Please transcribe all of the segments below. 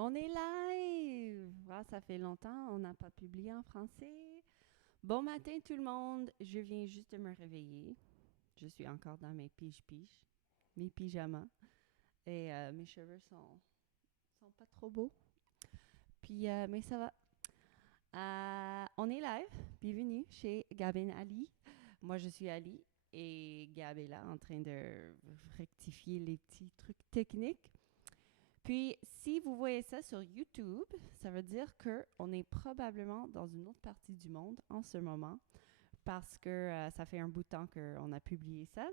On est live! Ah, ça fait longtemps, on n'a pas publié en français. Bon matin tout le monde, je viens juste de me réveiller. Je suis encore dans mes piges-piges, mes pyjamas. Et mes cheveux sont pas trop beaux. Puis, mais ça va. On est live. Bienvenue chez Gabin Ali. Moi, je suis Ali et Gab est là en train de rectifier les petits trucs techniques. Puis, si vous voyez ça sur YouTube, ça veut dire qu'on est probablement dans une autre partie du monde en ce moment parce que ça fait un bout de temps qu'on a publié ça.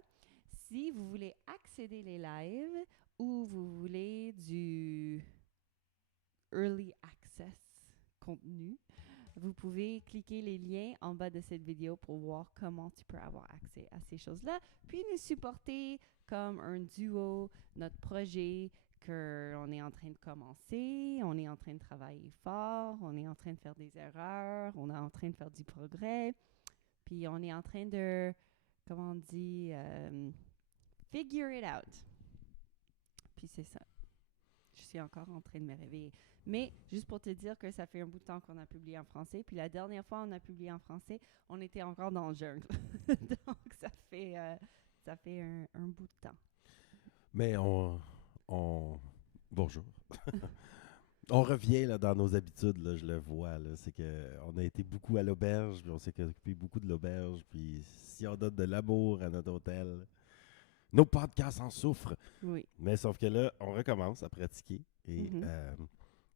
Si vous voulez accéder les lives ou vous voulez du early access contenu, vous pouvez cliquer les liens en bas de cette vidéo pour voir comment tu peux avoir accès à ces choses-là, puis nous supporter comme un duo, notre projet qu'on est en train de commencer, on est en train de travailler fort, on est en train de faire des erreurs, on est en train de faire du progrès, puis on est en train de, comment on dit, figure it out. Puis c'est ça. Je suis encore en train de me réveiller. Mais juste pour te dire que ça fait un bout de temps qu'on a publié en français. Puis la dernière fois on a publié en français, on était encore dans le jungle. Donc ça fait un bout de temps. Mais bonjour. On revient là, dans nos habitudes, là, je le vois. Là, c'est qu'on a été beaucoup à l'auberge, puis on s'est occupé beaucoup de l'auberge. Puis si on donne de l'amour à notre hôtel, nos podcasts en souffrent. Oui. Mais sauf que là, on recommence à pratiquer. Et, Mhm.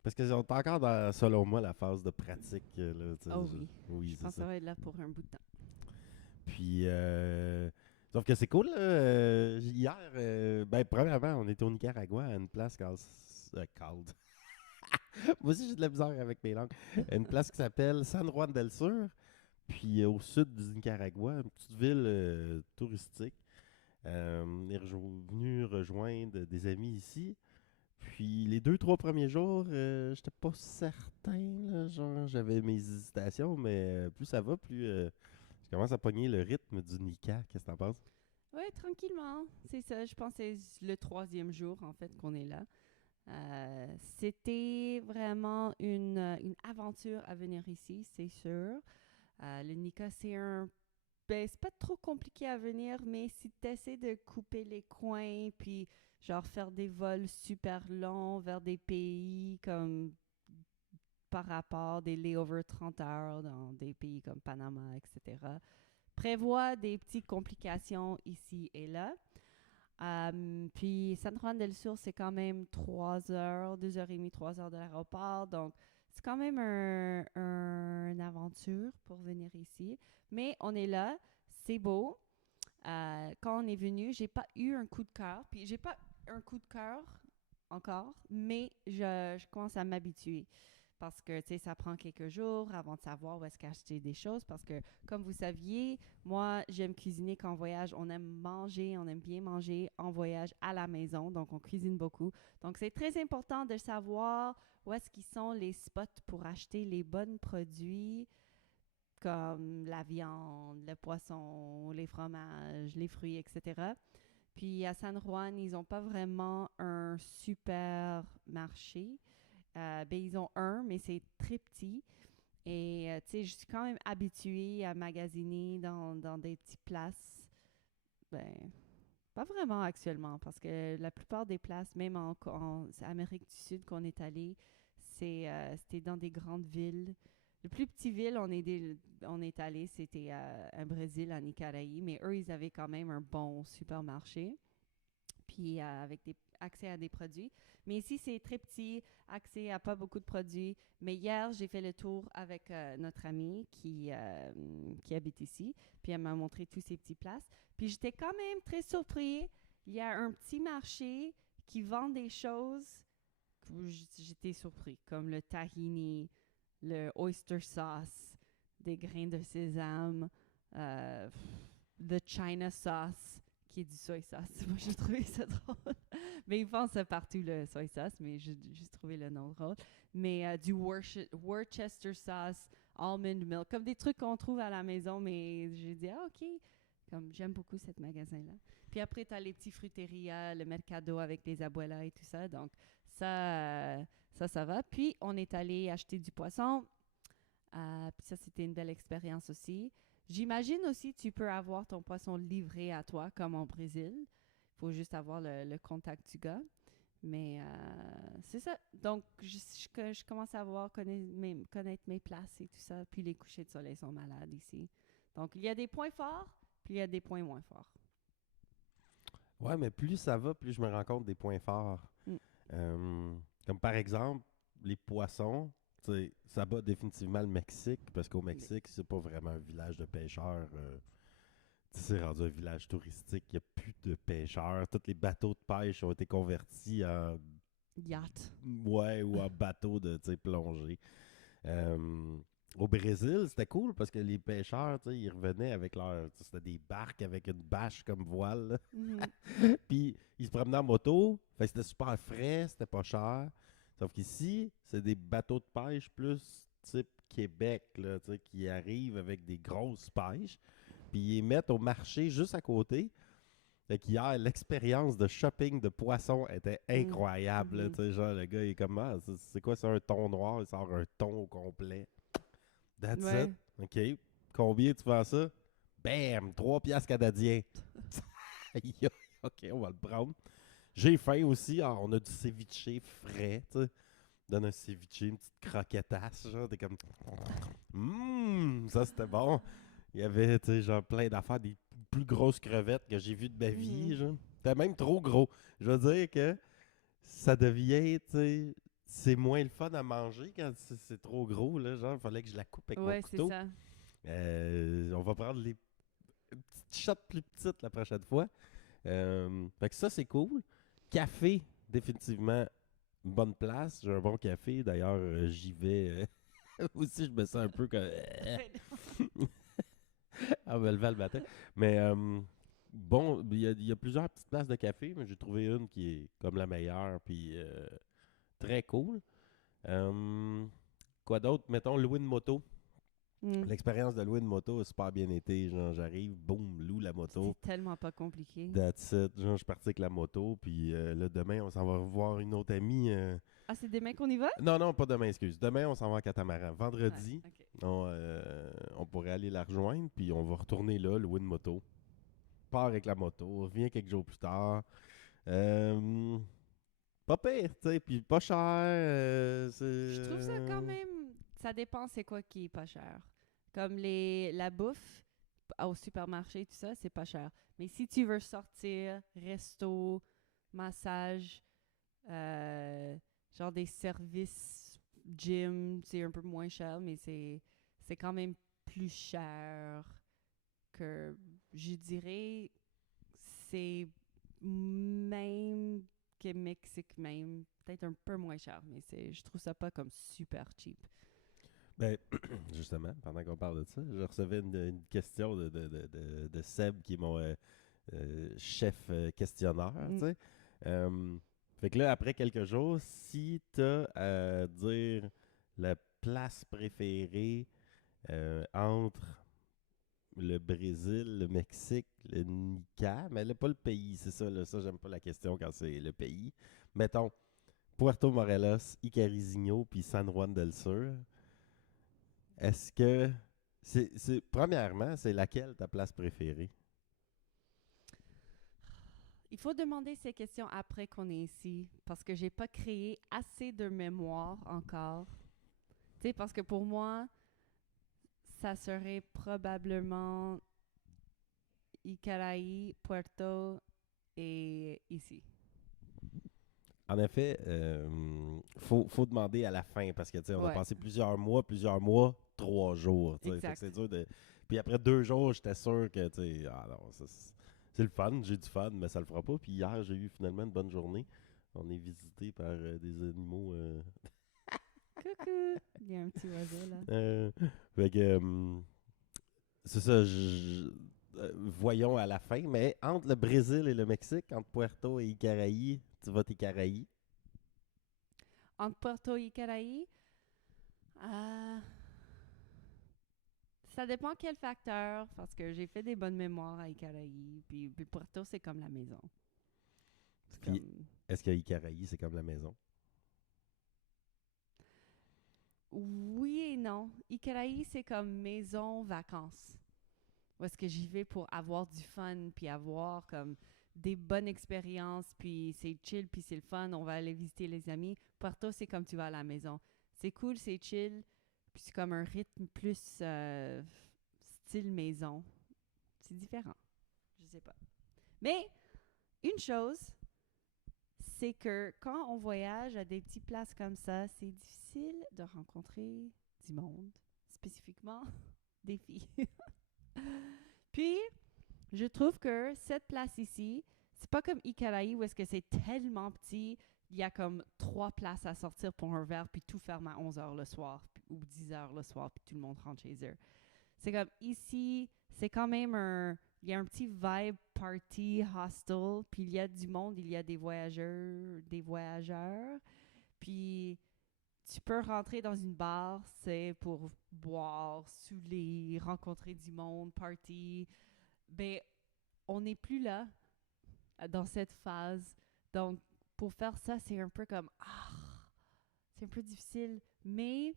parce que on est encore dans, selon moi, la phase de pratique. Là, Oh oui. oui, Je c'est pense que ça. ça va être là pour un bout de temps. Puis, sauf que c'est cool. Là, hier, ben, premièrement, on était au Nicaragua à une place called. Moi aussi, j'ai de la misère avec mes langues. Une place qui s'appelle San Juan del Sur, puis au sud du Nicaragua, une petite ville touristique. On est venu rejoindre des amis ici. Puis les 2, 3 premiers jours, j'étais pas certain. Là, genre, j'avais mes hésitations, mais plus ça va, plus je commence à pogner le rythme du Nika. Qu'est-ce que t'en penses? Oui, tranquillement. C'est ça. Je pense que c'est le 3e jour, en fait, qu'on est là. C'était vraiment une aventure à venir ici, c'est sûr. Le Nika, c'est pas trop compliqué à venir, mais si tu essaies de couper les coins, puis genre faire des vols super longs vers des pays comme par rapport des layovers 30 heures dans des pays comme Panama, etc., prévoit des petites complications ici et là. Puis San Juan del Sur, c'est quand même 3 heures, 2h30, 3 heures de l'aéroport. Donc, c'est quand même une aventure pour venir ici. Mais on est là, c'est beau. Quand on est venu, j'ai pas eu un coup de cœur. Puis, j'ai pas un coup de cœur encore, mais je commence à m'habituer. Parce que, tu sais, ça prend quelques jours avant de savoir où est-ce qu'acheter des choses. Parce que, comme vous saviez, moi, j'aime cuisiner quand on voyage. On aime manger, on aime bien manger en voyage à la maison. Donc, on cuisine beaucoup. Donc, c'est très important de savoir où est-ce qu'ils sont les spots pour acheter les bons produits comme la viande, le poisson, les fromages, les fruits, etc. Puis, à San Juan, ils n'ont pas vraiment un super marché. Ben, ils ont un, mais c'est très petit. Et, tu sais, je suis quand même habituée à magasiner dans des petites places. Ben, pas vraiment actuellement, parce que la plupart des places, même en Amérique du Sud qu'on est allé, c'était dans des grandes villes. Le plus petit ville on est allé, c'était un Brésil, à Nicaraï, mais eux, ils avaient quand même un bon supermarché puis avec accès à des produits. Mais ici, c'est très petit, accès à pas beaucoup de produits. Mais hier, j'ai fait le tour avec notre amie qui habite ici, puis elle m'a montré tous ces petites places. Puis j'étais quand même très surpris. Il y a un petit marché qui vend des choses que j'étais surpris, comme le tahini, le oyster sauce, des grains de sésame, euh, the China sauce, qui est du soy sauce. Moi, j'ai trouvé ça drôle. Mais ils font ça partout, le soy sauce, mais j'ai juste trouvé le nom drôle. Mais du Worcester sauce, almond milk, comme des trucs qu'on trouve à la maison, mais j'ai dit, ah, OK. Comme j'aime beaucoup ce magasin-là. Puis après, tu as les petits fruiteries, le mercado avec les abuelas et tout ça. Donc, ça, Ça va. Puis, on est allé acheter du poisson. Puis ça, c'était une belle expérience aussi. J'imagine aussi tu peux avoir ton poisson livré à toi, comme au Brésil. Il faut juste avoir le contact du gars. Mais c'est ça. Donc, je commence à connaître mes places et tout ça. Puis les couchers de soleil sont malades ici. Donc, il y a des points forts, puis il y a des points moins forts. Ouais, mais plus ça va, plus je me rends compte des points forts. Mm. Comme par exemple, les poissons, tu sais, ça bat définitivement le Mexique, parce qu'au Mexique, c'est pas vraiment un village de pêcheurs. Tu sais, c'est rendu un village touristique, il n'y a plus de pêcheurs. Tous les bateaux de pêche ont été convertis en Yacht. ouais, ou en bateaux de tu sais, plongée. Euh, Au Brésil, c'était cool parce que les pêcheurs, tu sais, ils revenaient avec leur. C'était des barques avec une bâche comme voile, là. Mhm. Puis ils se promenaient en moto. Fait que c'était super frais, c'était pas cher. Sauf qu'ici, c'est des bateaux de pêche plus type Québec, là, tu sais, qui arrivent avec des grosses pêches. Puis ils les mettent au marché juste à côté. Fait qu'hier, l'expérience de shopping de poissons était incroyable, là, Mhm. tu sais, genre, le gars, il est comme, ah, c'est quoi, c'est un thon noir? Il sort un thon au complet. That's it. Ouais. OK. Combien tu vends ça? Bam! 3 piastres canadiens. Aïe, aïe, OK, on va le prendre. J'ai faim aussi. Ah, on a du ceviche frais, tu sais. Donne un ceviche, une petite croquetasse, genre, t'es comme... Ça c'était bon. Il y avait, tu sais, genre, plein d'affaires, des plus grosses crevettes que j'ai vues de ma vie, Mhm. genre. C'était même trop gros. Je veux dire que ça devient, tu sais... C'est moins le fun à manger quand c'est trop gros, là. Genre, il fallait que je la coupe avec mon Ouais, c'est couteau. ça. On va prendre les petites shots plus petites la prochaine fois. Fait que ça, c'est cool. Café, définitivement, une bonne place. J'ai un bon café. D'ailleurs, j'y vais. Aussi, je me sens un peu comme. À me lever le matin. Mais bon, il y a plusieurs petites places de café, mais j'ai trouvé une qui est comme la meilleure. Puis très cool. Quoi d'autre? Mettons, louer une moto. Mm. L'expérience de louer une moto a super bien été. Genre, j'arrive, boum, loue la moto. C'est tellement pas compliqué. That's it. Genre, je suis parti avec la moto. Puis là, demain, on s'en va revoir une autre amie. Ah, c'est demain qu'on y va? Non, pas demain, excuse. Demain, on s'en va à Catamaran. Ouais, Vendredi, ok. on pourrait aller la rejoindre. Puis on va retourner là, louer une moto. Part avec la moto. Revient quelques jours plus tard. Euh, Pas pire, tu sais. Puis pas cher. Je trouve ça quand même. Ça dépend c'est quoi qui est pas cher. Comme la bouffe au supermarché, tout ça, c'est pas cher. Mais si tu veux sortir, resto, massage, euh, genre des services gym, c'est un peu moins cher, mais c'est quand même plus cher que, je dirais, c'est même que Mexique même, peut-être un peu moins cher, mais je trouve ça pas comme super cheap. Ben, justement, pendant qu'on parle de ça, je recevais une question de Seb, qui est mon chef questionneur, tu Mm. sais. Fait que là, après quelques jours, si t'as à dire la place préférée entre le Brésil, le Mexique, le Nica, mais là, pas le pays, c'est ça, là, ça, j'aime pas la question quand c'est le pays. Mettons, Puerto Morelos, Icarizinho, puis San Juan del Sur. Est-ce que premièrement, c'est laquelle ta place préférée? Il faut demander ces questions après qu'on est ici, parce que j'ai pas créé assez de mémoire encore. Tu sais, parce que pour moi, ça serait probablement Icaraí, Puerto et ici. En effet, faut demander à la fin parce que tu sais, on a Ouais, passé plusieurs mois, 3 jours. Tu sais. Fait que exact. c'est dur de. Puis après 2 jours, j'étais sûr que tu sais, ah non, c'est le fun, j'ai du fun, mais ça le fera pas. Puis hier, j'ai eu finalement une bonne journée. On est visité par des animaux. Coucou! Il y a un petit oiseau là. Euh, Fait que c'est ça. Voyons à la fin. Mais entre le Brésil et le Mexique, entre Puerto et Icaraí, tu vas t'Icaraí. Entre Puerto et Icaraí, euh, ça dépend quel facteur, parce que j'ai fait des bonnes mémoires à Icaraí, puis Puerto, c'est comme la maison. C'est Puis comme... est-ce que Icaraí, c'est comme la maison? Oui et non. Ikaraï, c'est comme maison vacances. Où est-ce que j'y vais pour avoir du fun, puis avoir comme des bonnes expériences, puis c'est chill, puis c'est le fun, on va aller visiter les amis. Puerto, c'est comme tu vas à la maison. C'est cool, c'est chill, puis c'est comme un rythme plus style maison. C'est différent. Je sais pas. Mais une chose, c'est que quand on voyage à des petites places comme ça, c'est difficile de rencontrer du monde, spécifiquement des filles. Puis, je trouve que cette place ici, c'est pas comme Ikaraï où est-ce que c'est tellement petit, il y a comme 3 places à sortir pour un verre, puis tout ferme à 11 heures le soir, ou 10 heures le soir, puis tout le monde rentre chez eux. C'est comme ici, c'est quand même il y a un petit vibe party hostel, puis il y a du monde, il y a des voyageurs, puis tu peux rentrer dans une bar, c'est pour boire, saouler, rencontrer du monde, party. Ben, on n'est plus là, dans cette phase. Donc, pour faire ça, c'est un peu comme, c'est un peu difficile. Mais,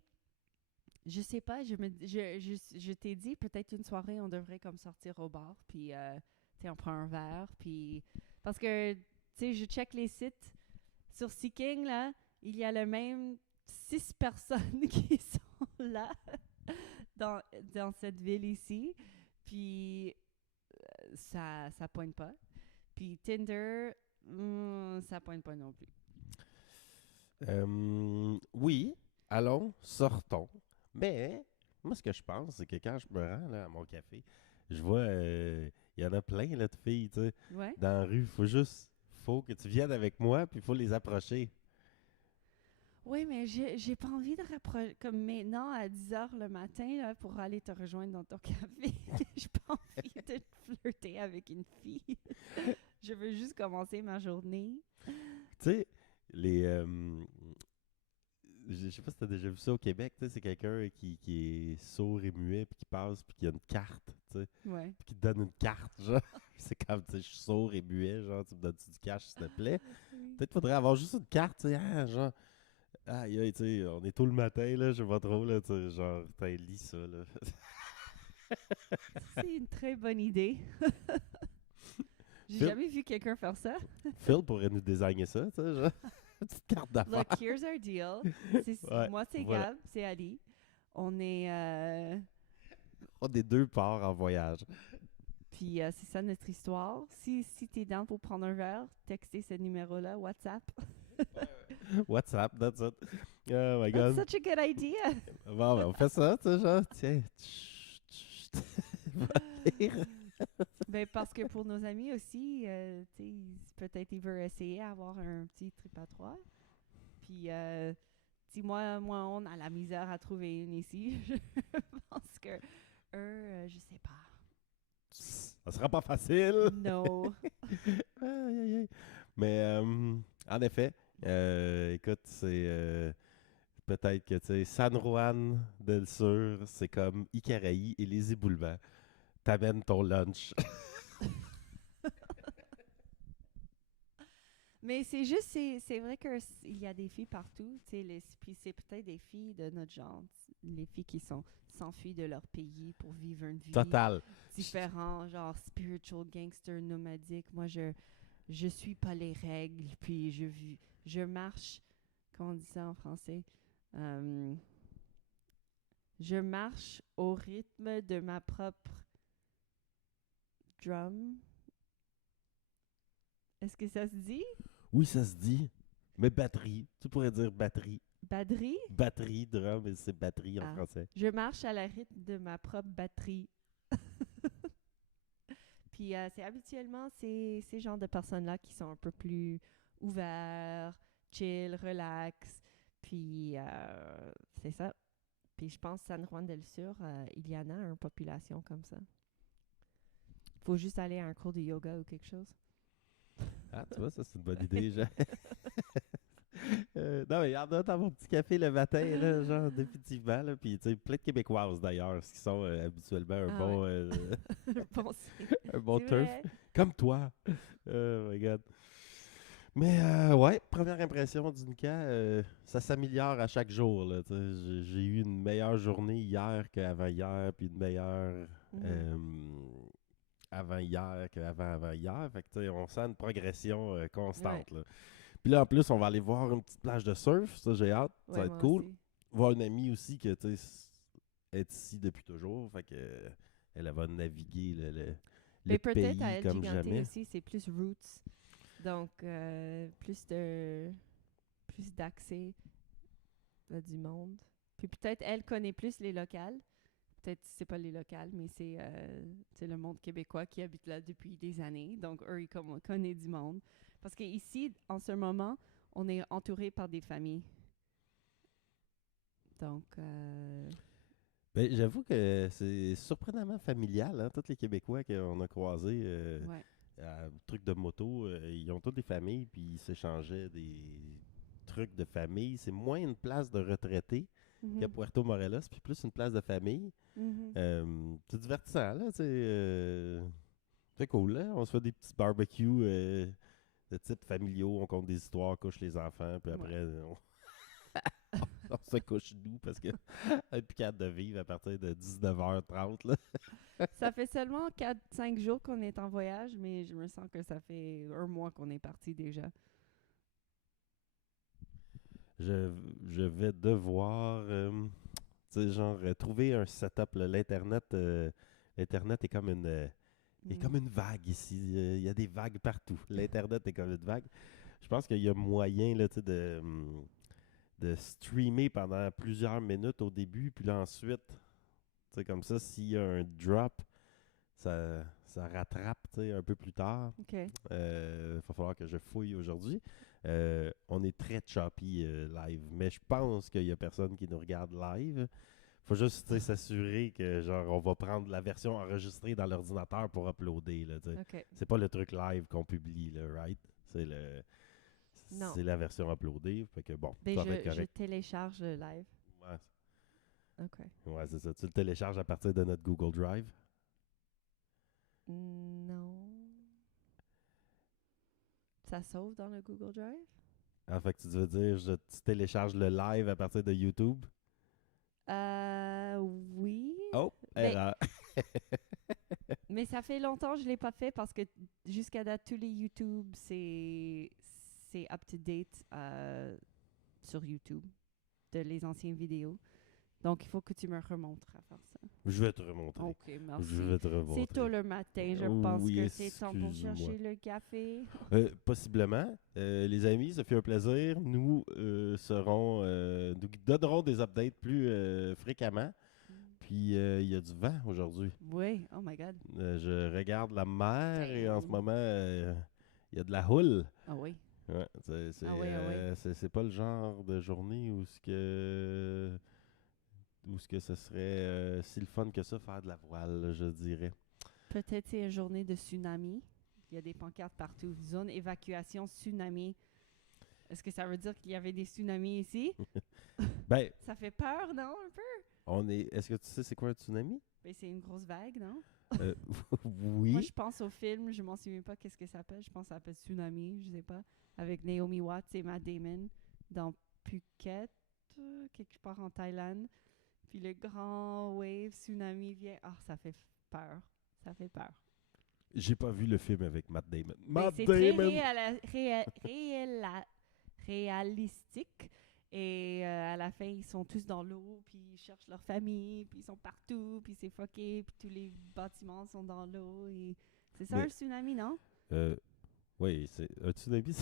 je sais pas, je t'ai dit, peut-être une soirée, on devrait comme sortir au bar, puis, tu sais, on prend un verre, puis... Parce que, tu sais, je check les sites. Sur Seeking, là, il y a le même 6 personnes qui sont là dans cette ville ici. Puis ça pointe pas. Puis Tinder, ça pointe pas non plus. Oui, allons, sortons. Mais, moi, ce que je pense, c'est que quand je me rends là, à mon café, je vois, il y en a plein là, de filles, tu sais, Ouais. dans la rue. Faut que tu viennes avec moi, puis il faut les approcher. Oui, mais j'ai pas envie de rapprocher comme maintenant à 10 heures le matin là, pour aller te rejoindre dans ton café. J'ai pas envie de flirter avec une fille. Je veux juste commencer ma journée. Tu sais, les. Je sais pas si t'as déjà vu ça au Québec, tu sais, c'est quelqu'un qui est sourd et muet, puis qui passe, puis qui a une carte, tu sais, Ouais. puis qui te donne une carte, genre. C'est comme, tu sais, je suis sourd et muet, genre, tu me donnes du cash, s'il te plaît. Oui. Peut-être faudrait avoir juste une carte, tu sais, genre. Aïe, aïe, tu sais, on est tôt le matin, là, je sais pas trop, là, tu sais, genre, t'as lis ça, là. C'est une très bonne idée. J'ai Phil, jamais vu quelqu'un faire ça. Phil pourrait nous designer ça, tu sais, genre. Une petite carte d'affaires. Look, here's our deal. Ouais, Moi, c'est voilà. Gab, c'est Ali. On est... On est deux parts en voyage. Puis c'est ça notre histoire. Si t'es down pour prendre un verre, textez ce numéro-là, WhatsApp. WhatsApp, that's it. Oh my That's God. such a good idea! Bon, ben, on fait ça, tu sais, genre, tiens. Va lire. Ben, parce que pour nos amis aussi, tu sais, peut-être ils veulent essayer d'avoir un petit trip à 3. Puis, si moi, on a la misère à trouver une ici. Je pense que eux, je sais pas. Ça sera pas facile. No. Aïe, aïe, aïe. Mais, en effet, écoute, c'est peut-être que, tu sais, San Juan del Sur, c'est comme Icaraï et les éboulements. T'amènes ton lunch. Mais c'est juste, c'est vrai qu'il y a des filles partout, tu sais, puis c'est peut-être des filles de notre genre, les filles qui s'enfuient de leur pays pour vivre une vie Total. différente, genre spiritual gangster nomadique. Moi, je suis pas les règles, puis je marche, comment on dit ça en français? Je marche au rythme de ma propre drum. Est-ce que ça se dit? Oui, ça se dit. Mais batterie. Tu pourrais dire batterie. Batterie? Batterie, drum, et c'est batterie en Ah. français. Je marche à la rythme de ma propre batterie. Puis c'est habituellement ces genres de personnes-là qui sont un peu plus ouverts, chill, relax. Puis c'est ça. Puis je pense San Juan del Sur, il y en a une population comme ça. Faut juste aller à un cours de yoga ou quelque chose. Ah, tu vois, ça, c'est une bonne idée. Non, mais il y en a dans mon petit café le matin, là, genre, définitivement. Là, puis, tu sais, plein de Québécoises, d'ailleurs, ce qui sont habituellement un Ah bon, Bon, un bon c'est turf. vrai. Comme toi. Oh my God. Mais ouais, première impression du Nika, ça s'améliore à chaque jour. Là, tu sais. J'ai eu une meilleure journée hier qu'avant-hier, puis une meilleure Mhm. euh, avant-hier qu'avant-avant-hier. Fait que tu sais, on sent une progression Ouais, constante. Là. Puis là, en plus, on va aller voir une petite plage de surf. Ça, j'ai hâte. Ça va ouais, être moi cool. aussi. Voir une amie aussi que tu sais, est ici depuis toujours. Fait que elle va naviguer le Mais peut-être à pays El comme Gigante jamais. aussi, c'est plus roots. Donc, plus d'accès à du monde. Puis peut-être elle connaît plus les locales. Peut-être c'est pas les locales, mais c'est le monde québécois qui habite là depuis des années. Donc, eux, connaissent du monde. Parce qu'ici, en ce moment, on est entouré par des familles. Donc, Ben, j'avoue que c'est surprenamment familial, hein, tous les Québécois qu'on a croisés ouais. à trucs de moto, ils ont tous des familles, puis ils s'échangeaient des trucs de famille. C'est moins une place de retraités qu'à Mhm. Puerto Morelos, puis plus une place de famille. Mhm. C'est divertissant, là, tu sais. C'est cool, là. On se fait des petits barbecues de type familiaux, on compte des histoires, couche les enfants, puis Ouais. après, on se couche nous parce que on est plus capable de vivre à partir de 19h30, là. Ça fait seulement 4 5 jours qu'on est en voyage, mais je me sens que ça fait un mois qu'on est parti déjà. Je, je vais devoir, tu sais, genre, trouver un setup, là. L'Internet est Mm. comme une vague ici. Il y a des vagues partout. L'Internet est comme une vague. Je pense qu'il y a moyen, là, tu sais, de streamer pendant plusieurs minutes au début, puis là, ensuite, tu sais, comme ça, s'il y a un drop, ça rattrape, tu sais, un peu plus tard. OK. Il va falloir que je fouille aujourd'hui. On est très choppy live, mais je pense qu'il y a personne qui nous regarde live. Faut juste tu sais, s'assurer que genre on va prendre la version enregistrée dans l'ordinateur pour uploader. Là, tu sais. OK. C'est pas le truc live qu'on publie, là, right? C'est le Non. c'est la version uploadée. Fait que bon, Ben, ça va être je correct. télécharge le live. Ouais, OK. ouais, c'est ça. Tu le télécharges à partir de notre Google Drive. Non. Ça sauve dans le Google Drive? Ah, fait que tu veux dire tu télécharges le live à partir de YouTube? Oui. Oh, Mais, erreur. mais ça fait longtemps que je l'ai pas fait parce que jusqu'à date, tous les YouTube, c'est up-to-date sur YouTube de les anciennes vidéos. Donc, il faut que tu me remontres à faire ça. Je vais te remontrer. OK, Je merci. vais te C'est tôt remontrer. le matin. Je pense Oui, que c'est temps pour excuse-moi. chercher le café. Possiblement. Les amis, ça fait un plaisir. Nous nous donnerons des updates plus fréquemment. Puis il y a du vent aujourd'hui. Oui, oh my God. Je regarde la mer et en ce Damn. moment, il y a de la houle. Ah oui. Ouais, Ah oui, ah oui. c'est pas le genre de journée où ce que ce serait si le fun que ça faire de la voile, je dirais. Peut-être c'est une journée de tsunami. Il y a des pancartes partout. Zone évacuation tsunami. Est-ce que ça veut dire qu'il y avait des tsunamis ici? Ben, Ça fait peur, non, un peu? est-ce que tu sais c'est quoi un tsunami? Ben, c'est une grosse vague, non? Euh, Moi, oui. je pense au film, je m'en souviens pas qu'est-ce que ça s'appelle. Je pense que ça s'appelle Tsunami, je sais pas. Avec Naomi Watts et Matt Damon dans Phuket, quelque part en Thaïlande. Puis le grand wave tsunami vient. Ah, ça fait peur. Ça fait peur. J'ai pas vu le film avec Matt Damon. Ben, Matt c'est très Damon! réalistique. Et à la fin, ils sont tous dans l'eau, puis ils cherchent leur famille, puis ils sont partout, puis c'est fucké, puis tous les bâtiments sont dans l'eau. Et... C'est ça Mais, un tsunami, non? euh, oui, c'est un tsunami.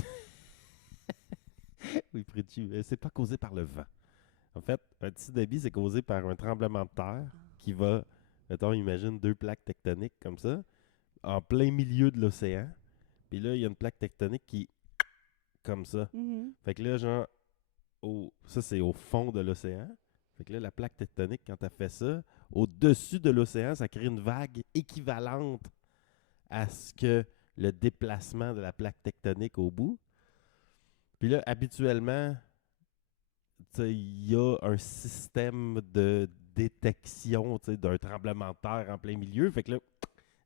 Oui, Fritchie, c'est pas causé par le vent. En fait, un tsunami, c'est causé par un tremblement de terre qui va, mettons, imagine deux plaques tectoniques comme ça, en plein milieu de l'océan. Puis là, il y a une plaque tectonique qui, comme ça. Mhm. Fait que là, genre, ça c'est au fond de l'océan. Fait que là, la plaque tectonique, quand elle fait ça, au-dessus de l'océan, ça crée une vague équivalente à ce que le déplacement de la plaque tectonique au bout. Puis là, habituellement, tu sais, il y a un système de détection tu sais, d'un tremblement de terre en plein milieu. Fait que là,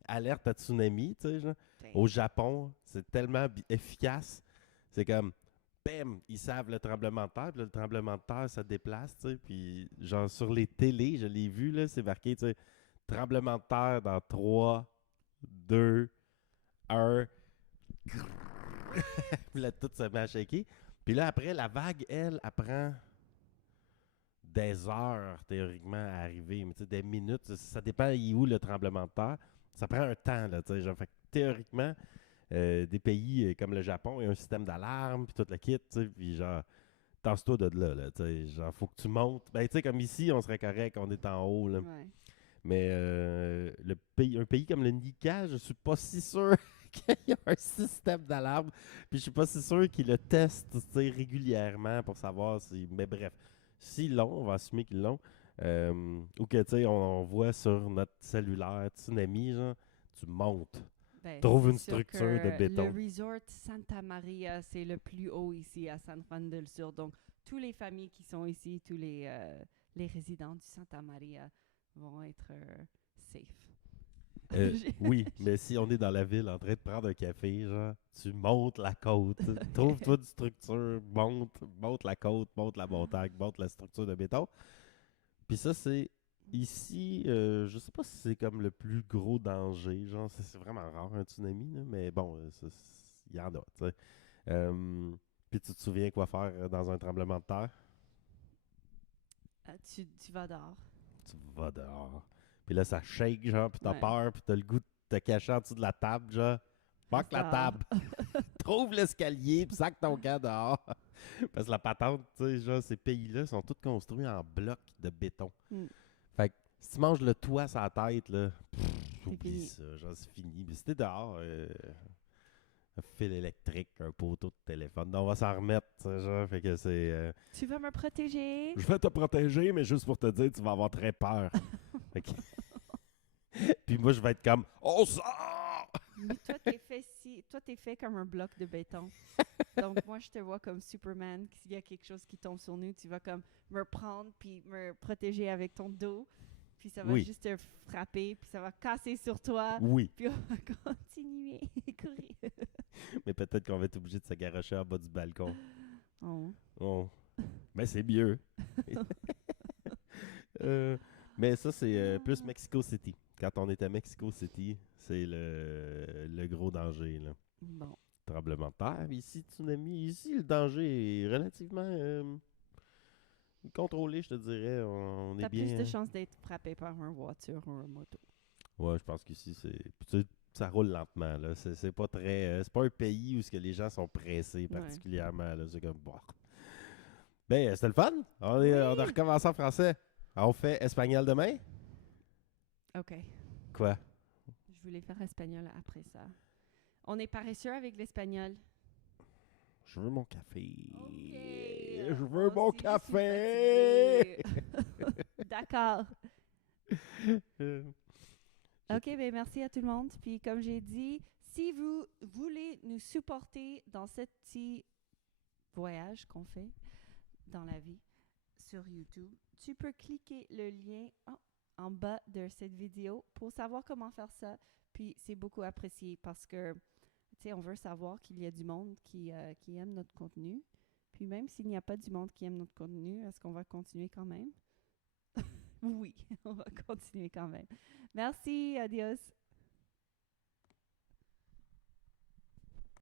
alerte à tsunami, tu sais, genre. Au Damn. Japon, c'est tellement efficace. C'est comme, bam, ils savent le tremblement de terre, puis là, le tremblement de terre se déplace, tu sais, puis genre sur les télés, je l'ai vu, là, c'est marqué, tu sais, tremblement de terre dans 3, 2, 1. Puis là, tout se met à shaker. Puis là, après, la vague, elle prend des heures, théoriquement, à arriver. Mais tu sais, des minutes, ça dépend où le tremblement de terre. Ça prend un temps, là, tu sais. Genre, fait que théoriquement, des pays comme le Japon, il y a un système d'alarme, puis tout le kit, tu sais. Puis genre, tasse-toi de là, tu sais. Genre, faut que tu montes. Ben, tu sais, comme ici, on serait correct, on est en haut, là. Ouais. Mais un pays comme le Nika, je suis pas si sûr qu'il y a un système d'alarme. Puis je suis pas si sûr qu'ils le testent, tu sais, régulièrement pour savoir si. Mais bref, s'ils l'ont, on va assumer qu'ils l'ont. Ou que, tu sais, on voit sur notre cellulaire Tsunami, genre, tu montes. Ben, Trouve c'est une sûr structure de que béton. le resort Santa Maria, c'est le plus haut ici à San Juan del Sur. Donc, toutes les familles qui sont ici, tous les résidents du Santa Maria vont être safe. Oui, mais si on est dans la ville en train de prendre un café, genre, tu montes la côte. Trouve-toi une structure, monte la côte, monte la montagne, monte la structure de béton. Puis ça, c'est ici, je sais pas si c'est comme le plus gros danger. Genre, c'est vraiment rare un tsunami, là, mais bon, il y en a, tu sais. Puis tu te souviens quoi faire dans un tremblement de terre? Tu vas dehors. Tu vas dehors. Puis là, ça shake, genre, puis t'as Ouais. peur, puis t'as le goût de te cacher en dessous de la table, genre. Fuck Reste la dehors. table! Trouve l'escalier, puis sac ton camp dehors. Parce que la patente, tu sais, genre, ces pays-là sont tous construits en blocs de béton. Mm. Fait que si tu manges le toit sur la tête, là, oublie fini. ça, genre, c'est fini. Mais si t'es dehors, un fil électrique, un poteau de téléphone, on va s'en remettre, tu sais, genre, fait que c'est... Tu vas me protéger? Je vais te protéger, mais juste pour te dire, tu vas avoir très peur. Fait que- Puis moi, je vais être comme, on sort! Mais toi, t'es fait comme un bloc de béton. Donc, moi, je te vois comme Superman. S'il y a quelque chose qui tombe sur nous, tu vas comme me prendre puis me protéger avec ton dos. Puis ça va Oui. juste te frapper, puis ça va casser sur toi. Oui, Puis on va continuer à courir. mais peut-être qu'on va être obligé de se garocher en bas du balcon. Oh. Oh. Mais c'est mieux. Mais ça, c'est plus Mexico City. Quand on est à Mexico City, c'est le gros danger, là. Bon. Tremblement de terre. Ici, tsunami. Ici, le danger est relativement contrôlé, je te dirais. On est T'as bien. plus de chances d'être frappé par une voiture ou une moto. Ouais, je pense qu'ici, c'est. Puis tu sais, ça roule lentement, là. C'est pas très. C'est pas un pays où ce que les gens sont pressés particulièrement, là. C'est comme. Bah. Ben, c'était le fun. On a recommencé en français. On fait espagnol demain? OK. Quoi? Je voulais faire espagnol après ça. On est paresseux avec l'espagnol. Je veux mon café. OK. Je veux Moi mon aussi, je suis café. fatiguée. D'accord. Euh, OK, ben merci à tout le monde. Puis comme j'ai dit, si vous voulez nous supporter dans ce petit voyage qu'on fait dans la vie sur YouTube, tu peux cliquer le lien en bas de cette vidéo pour savoir comment faire ça. Puis c'est beaucoup apprécié parce que, tu sais, on veut savoir qu'il y a du monde qui aime notre contenu. Puis même s'il n'y a pas du monde qui aime notre contenu, est-ce qu'on va continuer quand même? Oui, on va continuer quand même. Merci, adios.